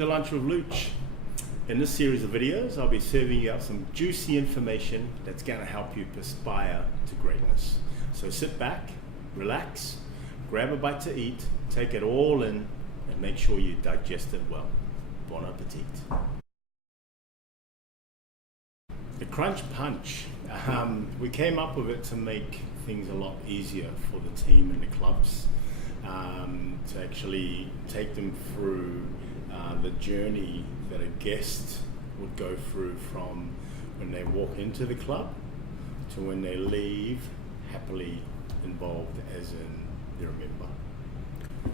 to Lunch with Luch. In this series of videos, I'll be serving you up some juicy information that's going to help you aspire to greatness. So sit back, relax, grab a bite to eat, take it all in, and make sure you digest it well. Bon appetit. The crunch punch. We came up with it to make things a lot easier for the team and the clubs, to actually take them through the journey that a guest would go through from when they walk into the club to when they leave happily involved as in they're a member.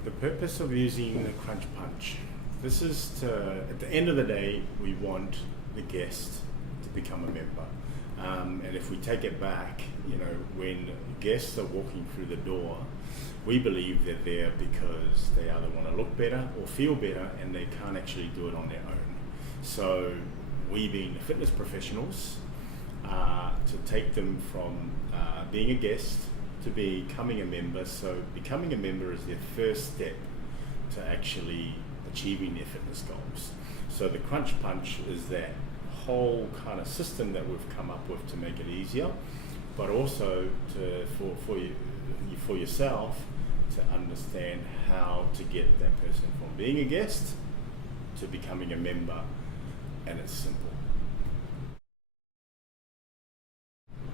The purpose of using the crunch punch, this is to, at the end of the day, we want the guest to become a member. And if we take it back, when guests are walking through the door, we believe they're there because they either want to look better or feel better, and they can't actually do it on their own. So we, being the fitness professionals, to take them from being a guest to becoming a member. So becoming a member is their first step to actually achieving their fitness goals. So the crunch punch is that whole kind of system that we've come up with to make it easier, but also for yourself to understand how to get that person from being a guest to becoming a member, and it's simple.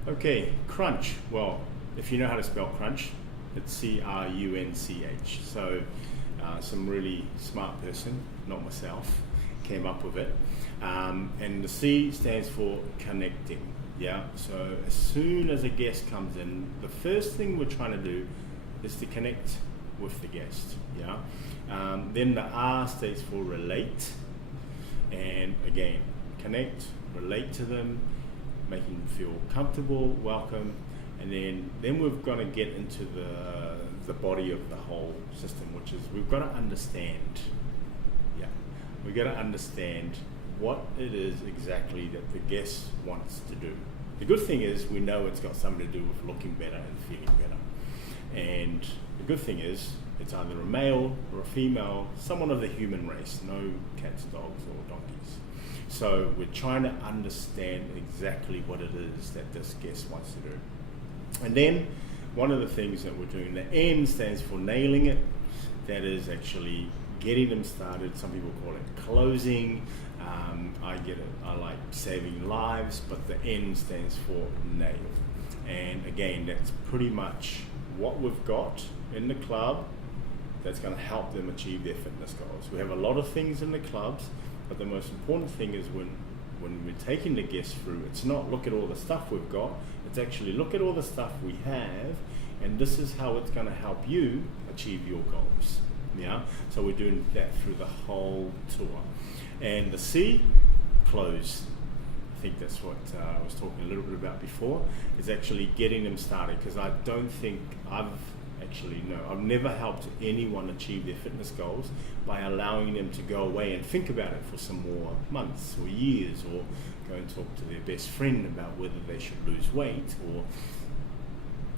Okay, crunch. Well, if you know how to spell crunch, it's C-R-U-N-C-H. So some really smart person, not myself, came up with it. And the C stands for connecting. Yeah. So as soon as a guest comes in, the first thing we're trying to do is to connect with the guest. Yeah. Then the R stands for relate. And again, connect, relate to them, making them feel comfortable, welcome, and then we've got to get into the body of the whole system, which is we've got to understand. Yeah. We've got to understand what it is exactly that the guest wants to do. The good thing is we know it's got something to do with looking better and feeling better. And the good thing is it's either a male or a female, someone of the human race, no cats, dogs or donkeys. So we're trying to understand exactly what it is that this guest wants to do. And then one of the things that we're doing, the N stands for nailing it. That is actually getting them started. Some people call it closing. I get it. I like saving lives, but the N stands for nail. And again, that's pretty much what we've got in the club that's going to help them achieve their fitness goals. We have a lot of things in the clubs, but the most important thing is when we're taking the guests through, it's not look at all the stuff we've got, it's actually look at all the stuff we have, and this is how it's going to help you achieve your goals. Yeah, so we're doing that through the whole tour. And the C, close. I think that's what I was talking a little bit about before, is actually getting them started, because I don't think I've never helped anyone achieve their fitness goals by allowing them to go away and think about it for some more months or years, or go and talk to their best friend about whether they should lose weight or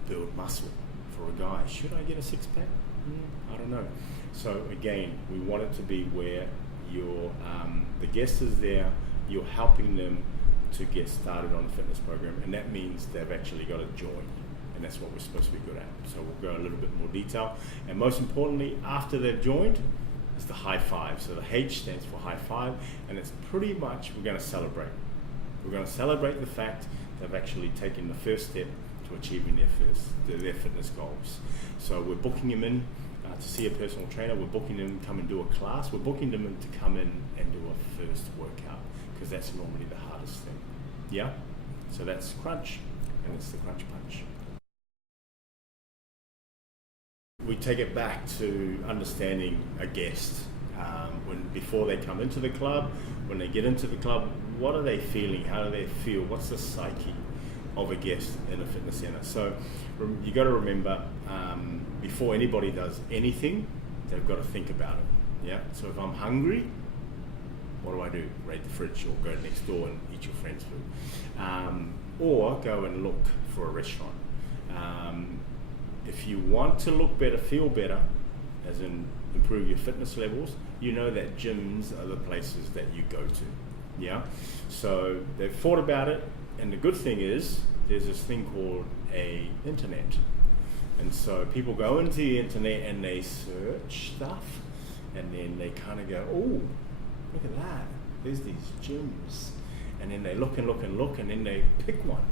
build muscle. For a guy, should I get a six-pack? I don't know. So again, we want it to be where the guest is there, you're helping them to get started on the fitness program, and that means they've actually got to join, and that's what we're supposed to be good at. So we'll go a little bit more detail, and most importantly, after they've joined, is the high five. So the H stands for high five, and it's pretty much we're going to celebrate. We're going to celebrate the fact they've actually taken the first step to achieving their fitness goals. So we're booking them in to see a personal trainer. We're booking them to come and do a class. We're booking them in to come in and do a first workout, because that's normally the hardest thing. Yeah? So that's crunch, and it's the crunch punch. We take it back to understanding a guest. Before they come into the club, when they get into the club, what are they feeling? How do they feel? What's the psyche of a guest in a fitness center? So you got to remember, before anybody does anything, they've got to think about it. Yeah. So if I'm hungry, what do? Raid the fridge, or go next door and eat your friend's food, or go and look for a restaurant. If you want to look better, feel better, as in improve your fitness levels, you know that gyms are the places that you go to. Yeah, so they've thought about it, and the good thing is there's this thing called a internet, and so people go into the internet and they search stuff, and then they kind of go, oh, look at that, there's these gyms, and then they look and look and look, and then they pick one,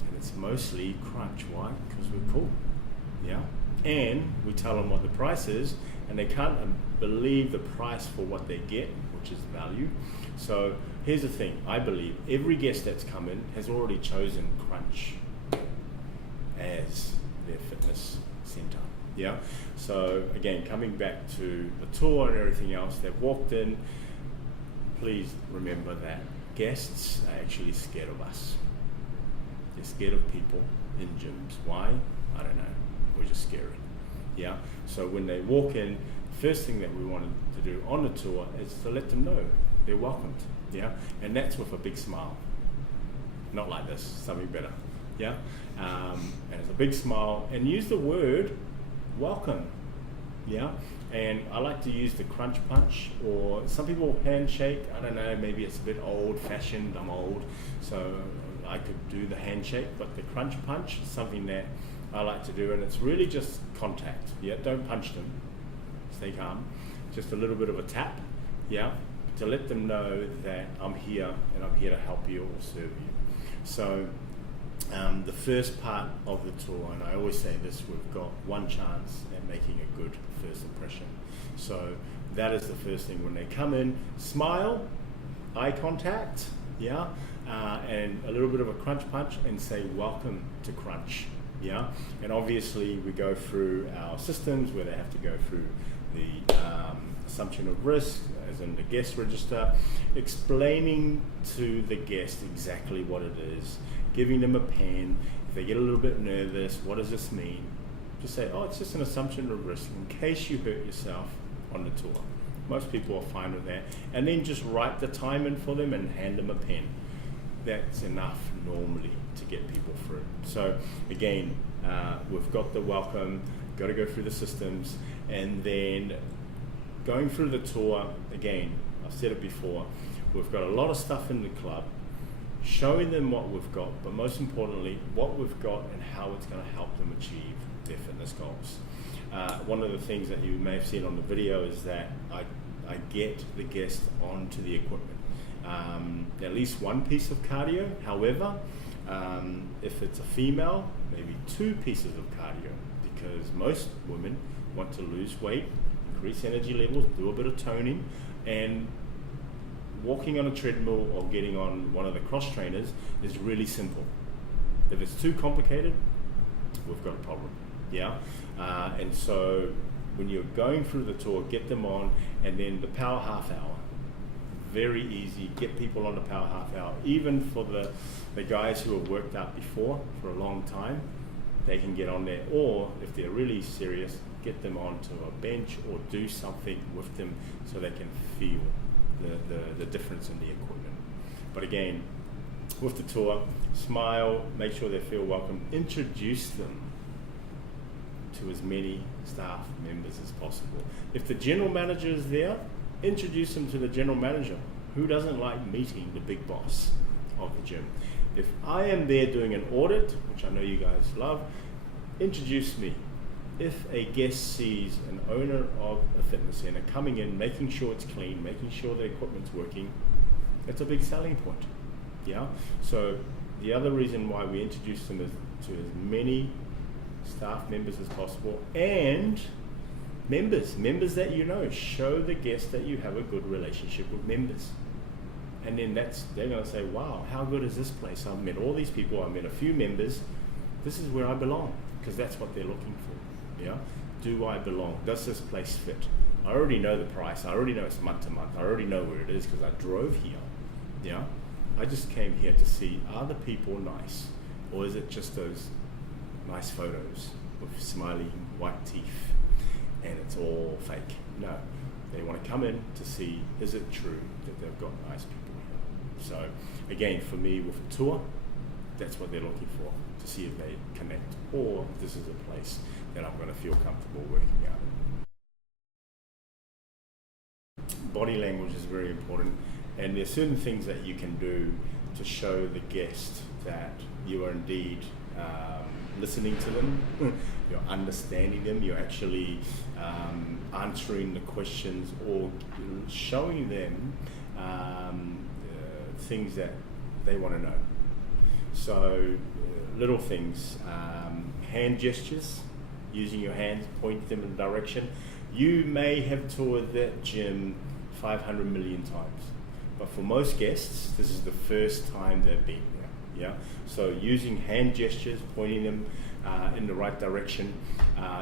and it's mostly Crunch. Why? Because we're cool. Yeah, and we tell them what the price is, and they can't believe the price for what they get, which is value. So here's the thing, I believe every guest that's come in has already chosen Crunch as their fitness center. Yeah, so again, coming back to the tour and everything else, they've walked in, please remember that guests are actually scared of us. They're scared of people in gyms. Why? I don't know, we're just scary. Yeah, so when they walk in, first thing that we wanted to do on the tour is to let them know they're welcomed. Yeah, and that's with a big smile, not like this, something better. Yeah, and it's a big smile, and use the word welcome. Yeah, and I like to use the crunch punch, or some people handshake. I don't know, maybe it's a bit old fashioned, I'm old, so I could do the handshake, but the crunch punch is something that I like to do, and it's really just contact. Yeah, don't punch them, stay calm, just a little bit of a tap, yeah, to let them know that I'm here and I'm here to help you or serve you. So the first part of the tour, and I always say this, we've got one chance at making a good first impression. So that is the first thing. When they come in, smile, eye contact, yeah, and a little bit of a crunch punch, and say welcome to Crunch. Yeah, and obviously we go through our systems where they have to go through the assumption of risk, as in the guest register, explaining to the guest exactly what it is, giving them a pen. If they get a little bit nervous, what does this mean? Just say, oh, it's just an assumption of risk in case you hurt yourself on the tour. Most people are fine with that. And then just write the time in for them and hand them a pen. That's enough normally to get people through. So again, we've got the welcome, got to go through the systems, and then going through the tour, again, I've said it before, we've got a lot of stuff in the club, showing them what we've got, but most importantly, what we've got and how it's going to help them achieve their fitness goals. One of the things that you may have seen on the video is that I get the guest onto the equipment. At least one piece of cardio. However, if it's a female, maybe 2 pieces of cardio, because most women want to lose weight, increase energy levels, do a bit of toning, and walking on a treadmill or getting on one of the cross trainers is really simple. If it's too complicated, we've got a problem. Yeah, and so when you're going through the tour, get them on, and then the power half hour. Very easy, get people on the power half hour. Even for the guys who have worked out before for a long time, they can get on there. Or if they're really serious, get them onto a bench or do something with them so they can feel the difference in the equipment. But again, with the tour, smile, make sure they feel welcome, introduce them to as many staff members as possible. If the general manager is there, introduce them to the general manager. Who doesn't like meeting the big boss of the gym? If I am there doing an audit, which I know you guys love, introduce me. If a guest sees an owner of a fitness center coming in, making sure it's clean, making sure the equipment's working, that's a big selling point. Yeah. So the other reason why we introduce them is to as many staff members as possible, and members that you know. Show the guest that you have a good relationship with members, and then they're going to say, wow, how good is this place? I've met all these people, I've met a few members, this is where I belong, because that's what they're looking for. Yeah, do I belong? Does this place fit? I already know the price, I already know it's month to month, I already know where it is because I drove here. Yeah, I just came here to see, are the people nice, or is it just those nice photos with smiling white teeth and it's all fake? No, they want to come in to see, is it true that they've got nice people here? So again, for me with a tour, that's what they're looking for, to see if they connect, or if this is a place that I'm going to feel comfortable working out in. body language is very important, and there's certain things that you can do to show the guest that you are indeed listening to them, you're understanding them, you're actually answering the questions or showing them things that they want to know. So little things, hand gestures, using your hands, point them in a direction. You may have toured that gym 500 million times, but for most guests, this is the first time they've been there. Yeah. So using hand gestures, pointing them in the right direction,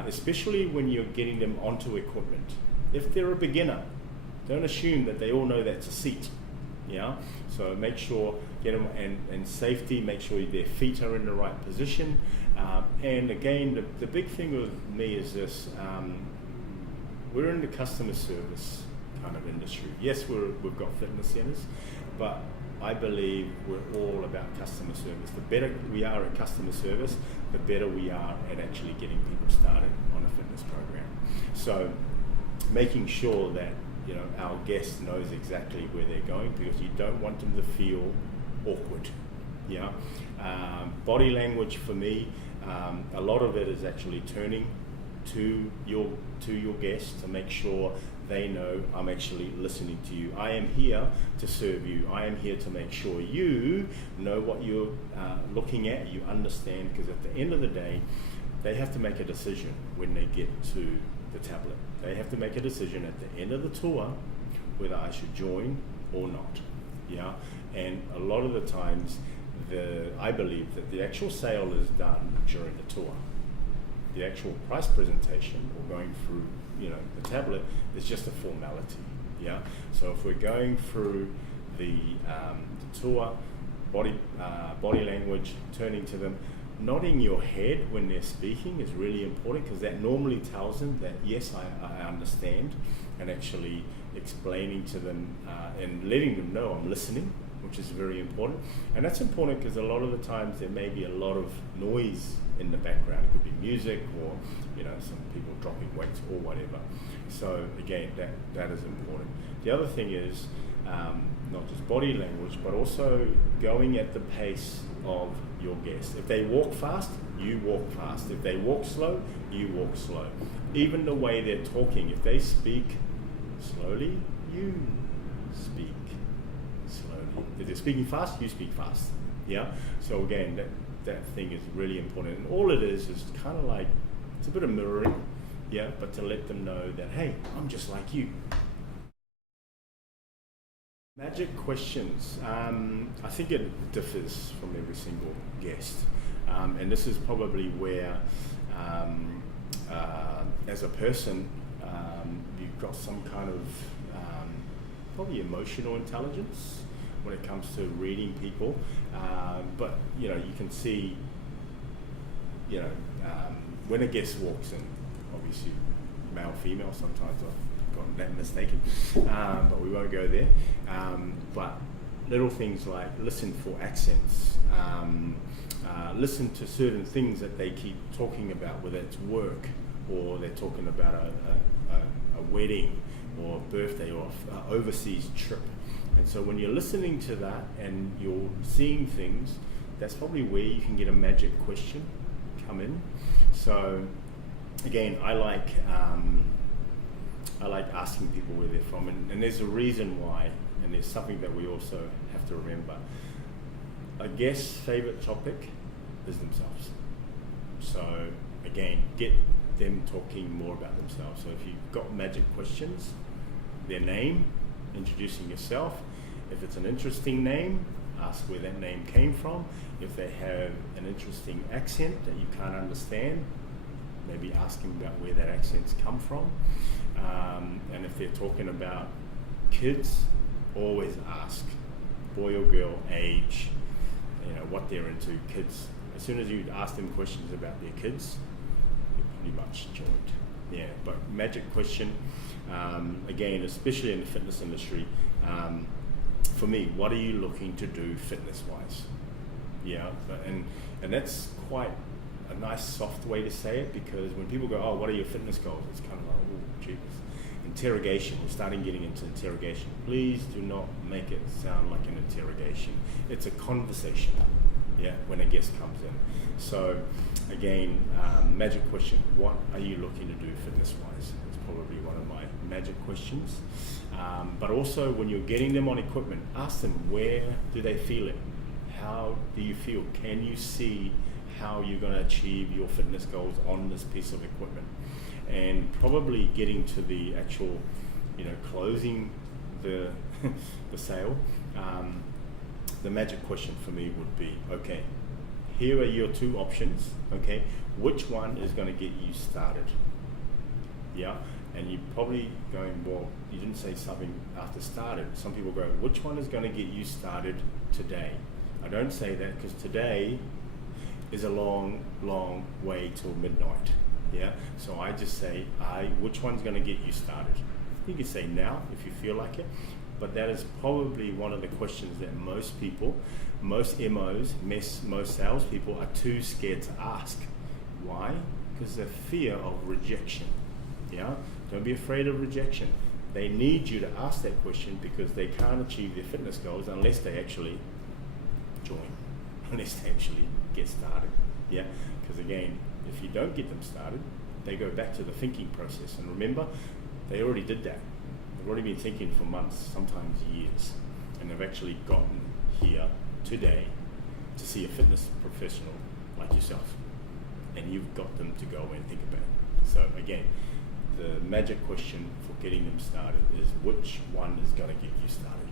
especially when you're getting them onto equipment. If they're a beginner, don't assume that they all know that's a seat. Yeah. So make sure, get them, and safety, make sure their feet are in the right position. And again, the big thing with me is this, we're in the customer service kind of industry. Yes, we've got fitness centers, but I believe we're all about customer service. The better we are at customer service, the better we are at actually getting people started on a fitness program. So making sure that our guest knows exactly where they're going, because you don't want them to feel awkward. Yeah. Body language for me, a lot of it is actually turning to your guest to make sure they know I'm actually listening to you. I am here to serve you. I am here to make sure you know what you're looking at, you understand, because at the end of the day, they have to make a decision when they get to the tablet. They have to make a decision at the end of the tour whether I should join or not. Yeah, and a lot of the times, I believe that the actual sale is done during the tour. The actual price presentation or going through, the tablet is just a formality. Yeah. So if we're going through the tour, body language, turning to them, nodding your head when they're speaking is really important, because that normally tells them that yes, I understand, and actually explaining to them and letting them know I'm listening, which is very important. And that's important because a lot of the times there may be a lot of noise in the background. It could be music or some people dropping weights or whatever. So again, that is important. The other thing is not just body language, but also going at the pace of your guest. If they walk fast, you walk fast. If they walk slow, you walk slow. Even the way they're talking, if they speak slowly, you speak slowly. If they're speaking fast, you speak fast. Yeah. So again, that thing is really important. And all it is kind of like, it's a bit of mirroring, yeah, but to let them know that, hey, I'm just like you. Magic questions. I think it differs from every single guest. And this is probably where, as a person, you've got some kind of probably emotional intelligence when it comes to reading people. But you can see, when a guest walks in, obviously male, female, sometimes I've gotten that mistaken, but we won't go there. But little things like listen for accents, listen to certain things that they keep talking about, whether it's work or they're talking about a wedding or a birthday or an overseas trip. And so when you're listening to that and you're seeing things, that's probably where you can get a magic question come in. So again, I like asking people where they're from, and there's a reason why, and there's something that we also have to remember. A guest's favorite topic is themselves. So again, get them talking more about themselves. So if you've got magic questions, their name, introducing yourself. If it's an interesting name, ask where that name came from. If they have an interesting accent that you can't understand, maybe ask them about where that accent's come from. And if they're talking about kids, always ask boy or girl, age, what they're into. Kids, as soon as you ask them questions about their kids, you're pretty much joined. Yeah, but magic question, again, especially in the fitness industry, for me, what are you looking to do fitness-wise? Yeah, and that's quite a nice soft way to say it, because when people go, oh, what are your fitness goals? It's kind of like, oh, jeez. interrogation. We're starting getting into interrogation. Please do not make it sound like an interrogation. It's a conversation, yeah, when a guest comes in. So again, magic question, what are you looking to do fitness-wise? It's probably one of my magic questions. But also when you're getting them on equipment, ask them, where do they feel it? How do you feel? Can you see how you're going to achieve your fitness goals on this piece of equipment? And probably getting to the actual, closing the the sale, the magic question for me would be, okay, here are your two options, okay, which one is going to get you started? Yeah, and you're probably going, well, you didn't say something after started. Some people go, which one is going to get you started today? I don't say that because today is a long, long way till midnight. Yeah, so I just say, which one's going to get you started? You can say now if you feel like it, but that is probably one of the questions that most people, most MOs, most salespeople are too scared to ask. Why? Because the fear of rejection. Yeah, don't be afraid of rejection. They need you to ask that question because they can't achieve their fitness goals unless they actually join, unless they actually get started. Yeah, because again, if you don't get them started, they go back to the thinking process. And remember, they already did that. They've already been thinking for months, sometimes years, and they've actually gotten here today to see a fitness professional like yourself. And you've got them to go and think about it. So again, the magic question for getting them started is, which one is going to get you started?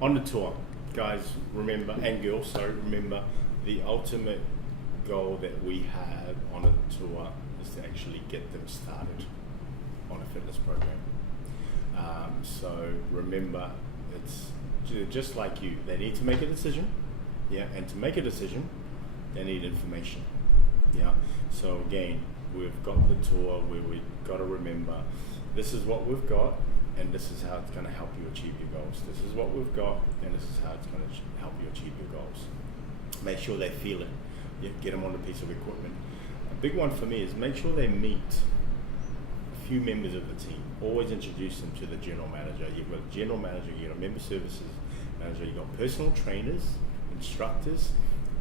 On the tour, guys, remember, and girls, sorry, remember, the ultimate goal that we have on a tour is to actually get them started on a fitness program. So remember, it's just like you. They need to make a decision, yeah, and to make a decision, they need information, yeah. So again, we've got the tour where we've got to remember, this is what we've got, and this is how it's going to help you achieve your goals. This is what we've got, and this is how it's going to help you achieve your goals. Make sure they feel it. Yeah, get them on a piece of equipment. A big one for me is make sure they meet a few members of the team. Always introduce them to the general manager. You've got a general manager, you've got a member services manager, you've got personal trainers, instructors,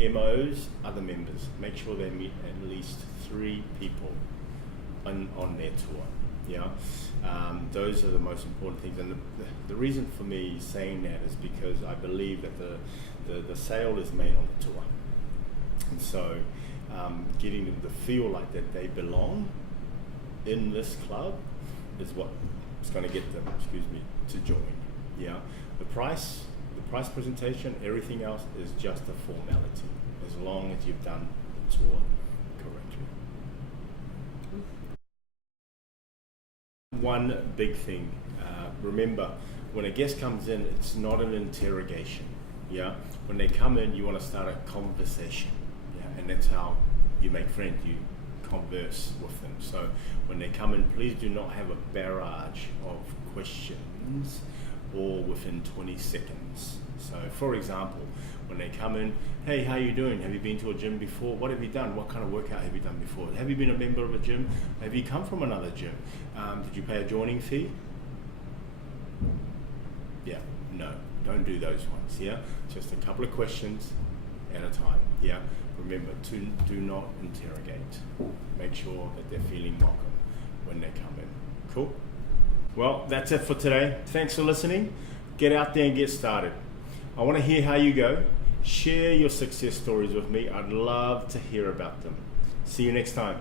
MOs, other members. Make sure they meet at least 3 people on their tour. Yeah, those are the most important things, and the reason for me saying that is because I believe that the sale is made on the tour, and so getting them to feel like that they belong in this club is what is going to get them, to join. Yeah, the price presentation, everything else is just a formality, as long as you've done the tour correctly. One big thing, remember, when a guest comes in, it's not an interrogation. Yeah, when they come in, you want to start a conversation. Yeah, and that's how you make friends. You converse with them. So when they come in, please do not have a barrage of questions, or within 20 seconds. So for example, when they come in, hey, how you doing? Have you been to a gym before? What have you done? What kind of workout have you done before? Have you been a member of a gym? Have you come from another gym? Did you pay a joining fee? Yeah, no, don't do those ones, yeah? Just a couple of questions at a time, yeah? Remember, do not interrogate. Make sure that they're feeling welcome when they come in. Cool? Well, that's it for today. Thanks for listening. Get out there and get started. I want to hear how you go. Share your success stories with me. I'd love to hear about them. See you next time.